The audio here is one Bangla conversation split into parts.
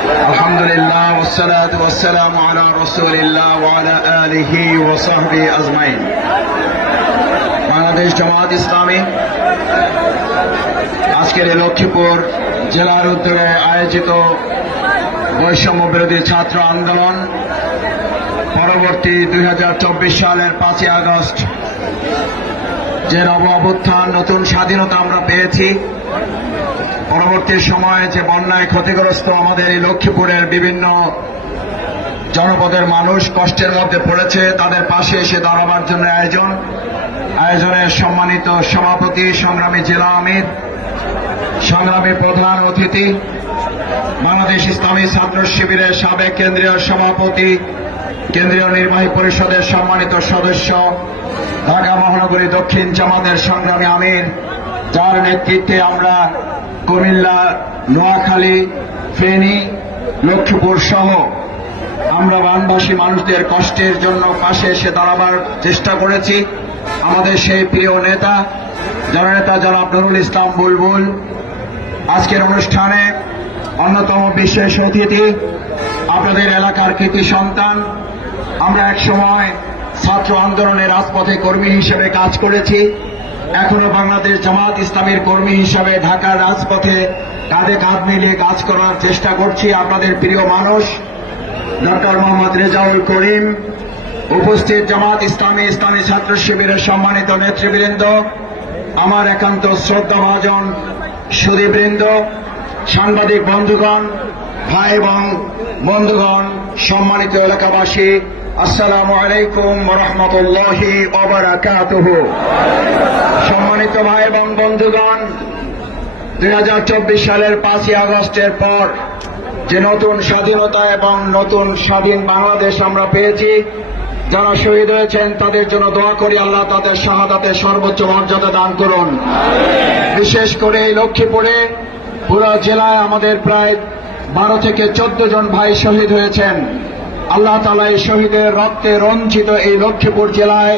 الحمد لله والصلاة والسلام على رسول الله وعلى آله وصحبه أجمعين বাংলাদেশ জামাত ইসলামী আজকের এই লক্ষ্মীপুর জেলার উদ্যোগে আয়োজিত বৈষম্য বিরোধী ছাত্র আন্দোলন পরবর্তী দুই সালের পাঁচই আগস্ট যে নব অভ্যুত্থান নতুন স্বাধীনতা আমরা পেয়েছি পরবর্তী সময়ে যে বন্যায় ক্ষতিগ্রস্ত আমাদের এই লক্ষ্মীপুরের বিভিন্ন জনপদের মানুষ কষ্টের মধ্যে পড়েছে, তাদের পাশে এসে দাঁড়াবার জন্য আয়োজন। আয়োজনের সম্মানিত সভাপতি, সংগ্রামী জেলা আমির, সংগ্রামী প্রধান অতিথি, বাংলাদেশ ইসলামী ছাত্র শিবিরের সাবেক কেন্দ্রীয় সভাপতি, কেন্দ্রীয় নির্বাহী পরিষদের সম্মানিত সদস্য, ঢাকা মহানগরী দক্ষিণ জামাতের সংগ্রামী আমির, যার নেতৃত্বে আমরা কুমিল্লা, নোয়াখালী, ফেনী, লক্ষ্মীপুর সহ আমরা বানবাসী মানুষদের কষ্টের জন্য পাশে এসে দাঁড়াবার চেষ্টা করেছি। আমাদের সেই প্রিয় নেতা, জননেতা জনাব নুরুল ইসলাম বুলবুল। আজকের অনুষ্ঠানে অন্যতম বিশেষ অতিথি আপনাদের এলাকার কৃতি সন্তান। আমরা এক সময় ছাত্র আন্দোলনের রাজপথে কর্মী হিসেবে কাজ করেছি। এখনও বাংলাদেশ জামাত ইসলামের কর্মী হিসাবে ঢাকার রাজপথে কাঁধে কাঁধ মিলিয়ে কাজ করার চেষ্টা করছি আপনাদের প্রিয় মানুষ। ডক্টর মোহাম্মদ রেজাউল করিম, উপস্থিত জামাত ইসলামী ইসলামী ছাত্র শিবিরের সম্মানিত নেতৃবৃন্দ, আমার একান্ত শ্রদ্ধাভাজন সুদীবৃন্দ সাংবাদিক বন্ধুগণ, ভাই এবং বন্ধুগণ সম্মানিত এলাকাবাসী, আসসালামু আলাইকুম রহমতুল্লাহি ওবরাকাতুহ সম্মানিত ভাই এবং বন্ধুগণ, দুই হাজার চব্বিশ সালের পাঁচই আগস্টের পর যে নতুন স্বাধীনতা এবং নতুন স্বাধীন বাংলাদেশ আমরা পেয়েছি, যারা শহীদ হয়েছেন তাদের জন্য দোয়া করি আল্লাহ তাদের শাহাদাতের সর্বোচ্চ মর্যাদা দান করুন। বিশেষ করে লক্ষ্মীপুরে, পুরো জেলায় আমাদের প্রায় বারো থেকে চোদ্দ জন ভাই শহীদ হয়েছেন। আল্লাহ তালা এই শহীদের রক্তে রঞ্জিত এই লক্ষ্মীপুর জেলায়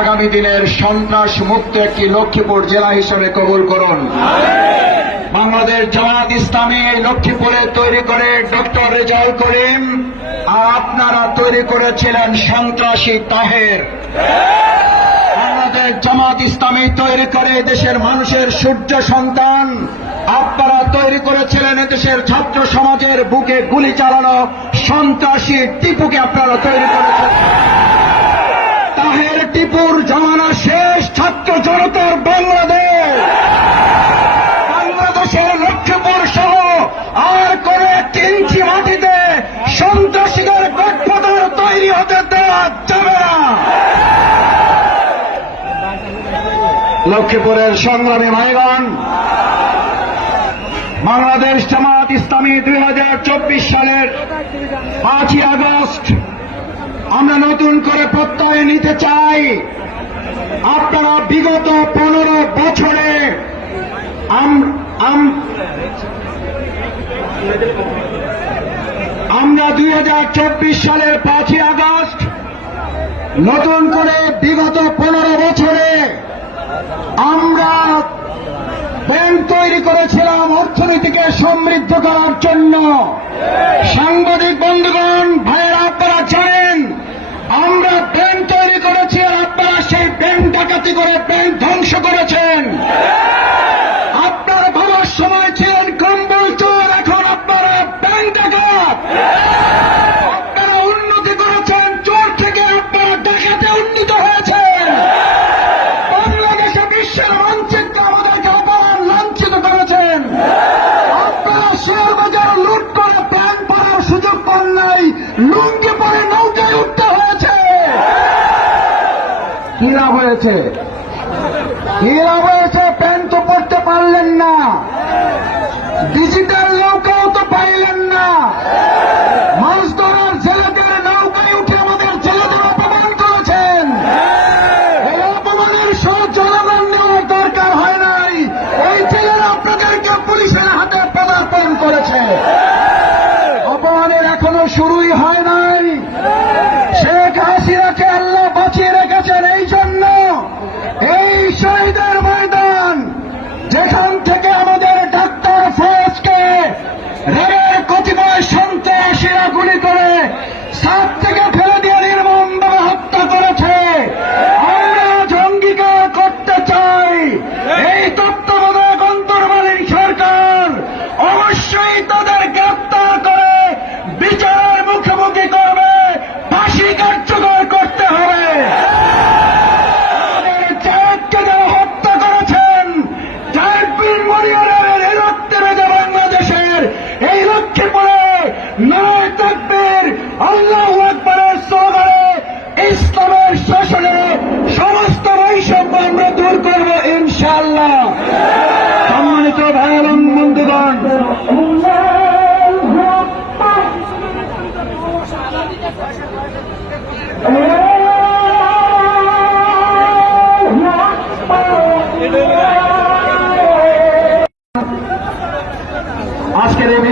আগামী দিনের সন্ত্রাস মুক্ত একটি লক্ষ্মীপুর জেলা হিসেবে কবুল করুন। বাংলাদেশ জামাত ইসলামী এই লক্ষ্মীপুরে তৈরি করে ডক্টর রেজাউল করিম, আর আপনারা তৈরি করেছিলেন সন্ত্রাসী তাহের। বাংলাদেশ জামাত ইসলামী তৈরি করে দেশের মানুষের সূর্য সন্তান আপনারা তৈরি করেছিলেন দেশের ছাত্র সমাজের বুকে গুলি চালানো সন্ত্রাসী টিপুকে আপনারা তৈরি করেছেন। তাহের টিপুর জমানা শেষ, ছাত্র জনতার বাংলাদেশ। বাংলাদেশের লক্ষ্মীপুর সহ আর কোন একটি ইঞ্চি মাটিতে সন্ত্রাসীদের গঠপদার তৈরি হতে দেওয়া যাবে না। লক্ষ্মীপুরের সংগ্রামী ভাইগণ বাংলাদেশ জামাত ইসলামী দুই হাজার চব্বিশ সালের পাঁচই আগস্ট আমরা নতুন করে প্রত্যয় নিতে চাই। আপনারা বিগত পনেরো বছরে আম- আম- আমরা দুই হাজার চব্বিশ সালের পাঁচই আগস্ট নতুন করে বিগত পনেরো বছরে আমরা ব্যাংক তৈরি করেছিলাম অর্থনীতিকে সমৃদ্ধ করার জন্য। সাংবাদিক হয়েছে লাভ হয়েছে প্যান্ট তো পড়তে পারলেন না।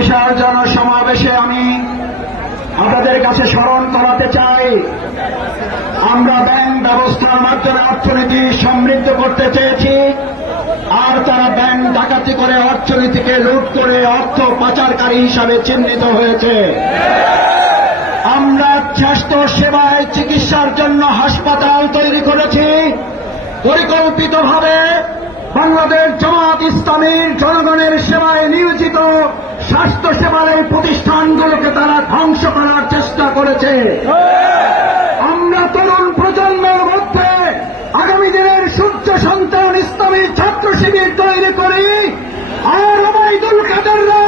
বিশাল জনসমাবেশে আমি আপনাদের কাছে স্মরণ করাতে চাই। আমরা ব্যাংক ব্যবস্থার মাধ্যমে অর্থনীতি সমৃদ্ধ করতে চেয়েছি, আর তারা ব্যাংক ডাকাতি করে অর্থনীতিকে লুট করে অর্থ পাচারকারী হিসাবে চিহ্নিত হয়েছে। আমরা স্বাস্থ্য সেবায় চিকিৎসার জন্য হাসপাতাল তৈরি করেছি। পরিকল্পিতভাবে বাংলাদেশ জামাত ইসলামীর জনগণের সেবায় নিয়োজিত স্বাস্থ্য সেবার এই প্রতিষ্ঠানগুলোকে তারা ধ্বংস করার চেষ্টা করেছে। আমরা তরুণ প্রজন্মের মধ্যে আগামী দিনের সূর্য সন্তান ইসলামী ছাত্র শিবির তৈরি করি। আর ওবায়দুল কাদেররা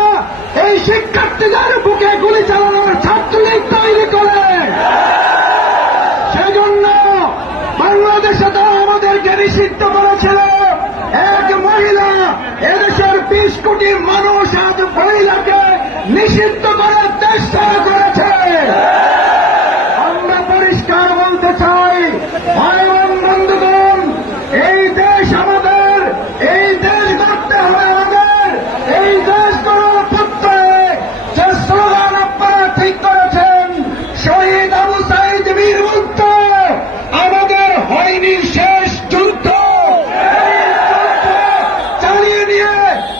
এই শিক্ষার্থীদের বুকে গুলি চালানোর ছাত্রলীগ তৈরি করে। সেজন্য বাংলাদেশে তারা আমাদেরকে নিষিদ্ধ করেছিল। এক মহিলা এদেশের বিশ কোটি মানুষ মহিলাকে নিষিদ্ধ করার চেষ্টা করেছে আমরা পরিষ্কার বলতে চাই ভাই এবং বন্ধুগণ এই দেশ আমাদের এই দেশ গড়তে হবে আমাদের এই দেশ গড়ার পক্ষে যে স্লোগান আপনারা ঠিক করেছেন শহীদ আবু সাইদ বীর মুক্ত আমাদের হয়নি শেষ যুদ্ধ এই যুদ্ধ চালিয়ে নিয়ে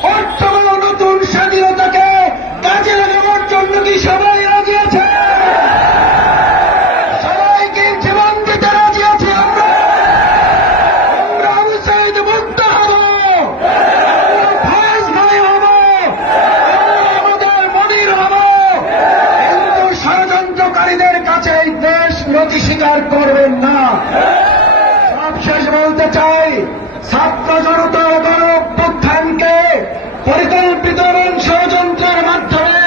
অর্থবল নতুন স্বাধীনতাকে কাজে লাগানোর জন্য কি সবাই রাজি আছে সবাইকে জীবন দিতে রাজি আছি আমরা আমরা আবু সাইদ মুক্ত হব আমরা ফায়েজ ভাই হব আমরা আমাদের মনির হব কিন্তু ষড়যন্ত্রকারীদের কাছে এই দেশ নথি স্বীকার করবেন না সবশেষ চাই ছাত্র জনতার গণ অভ্যুত্থানকে পরিকল্পিত এবং ষড়যন্ত্রের মাধ্যমে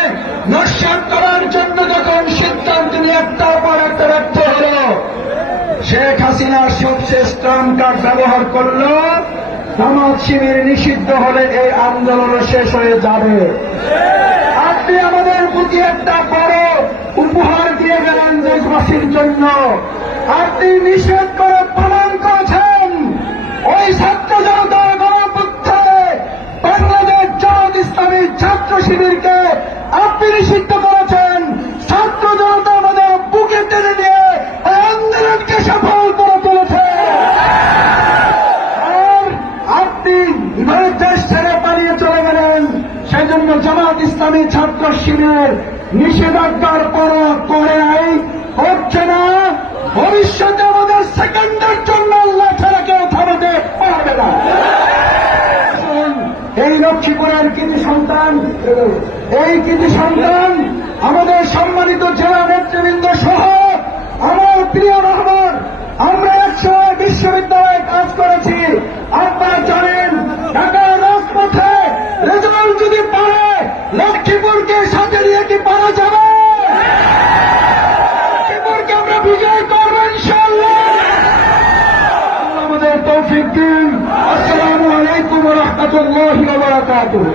নস্যাৎ করার জন্য যখন সিদ্ধান্ত নিয়ে একটার পর একটা ব্যর্থ হল, শেখ হাসিনার সবশেষ ট্রাম্প কার্ড ব্যবহার করল। জামাত শিবির নিষিদ্ধ হলে এই আন্দোলন শেষ হয়ে যাবে। আপনি আমাদের প্রতি একটা বড় উপহার দিয়ে গেলেন দেশবাসীর জন্য। আপনি নিষেধ করে ওই ছাত্র জনতার গণপুত্রে বাংলাদেশ জামাত ইসলামী ছাত্র শিবিরকে আপনি নিষিদ্ধ করেছেন ছাত্র জনতা আমাদের বুকে টেনে নিয়ে ওই আন্দোলনকে সফল করে তুলেছে আর আপনি ভারত দেশ ছেড়ে পালিয়ে চলে গেলেন সেজন্য জামাত ইসলামী ছাত্র শিবির নিষেধাজ্ঞার পর করে নাই হচ্ছে না ভবিষ্যতে আমাদের সেকেন্ডের জন্য আল্লাহ ছাড়া কেউ থামাতে পারবে না আসুন, এই লক্ষ্মীপুরের কৃতি সন্তান? এই কৃতি সন্তান? আমাদের সম্মানিত জেলা নেতৃবৃন্দ সহ আমার প্রিয় রহমান, আমরা একসময় বিশ্ববিদ্যালয়ে কাজ করেছি। يقول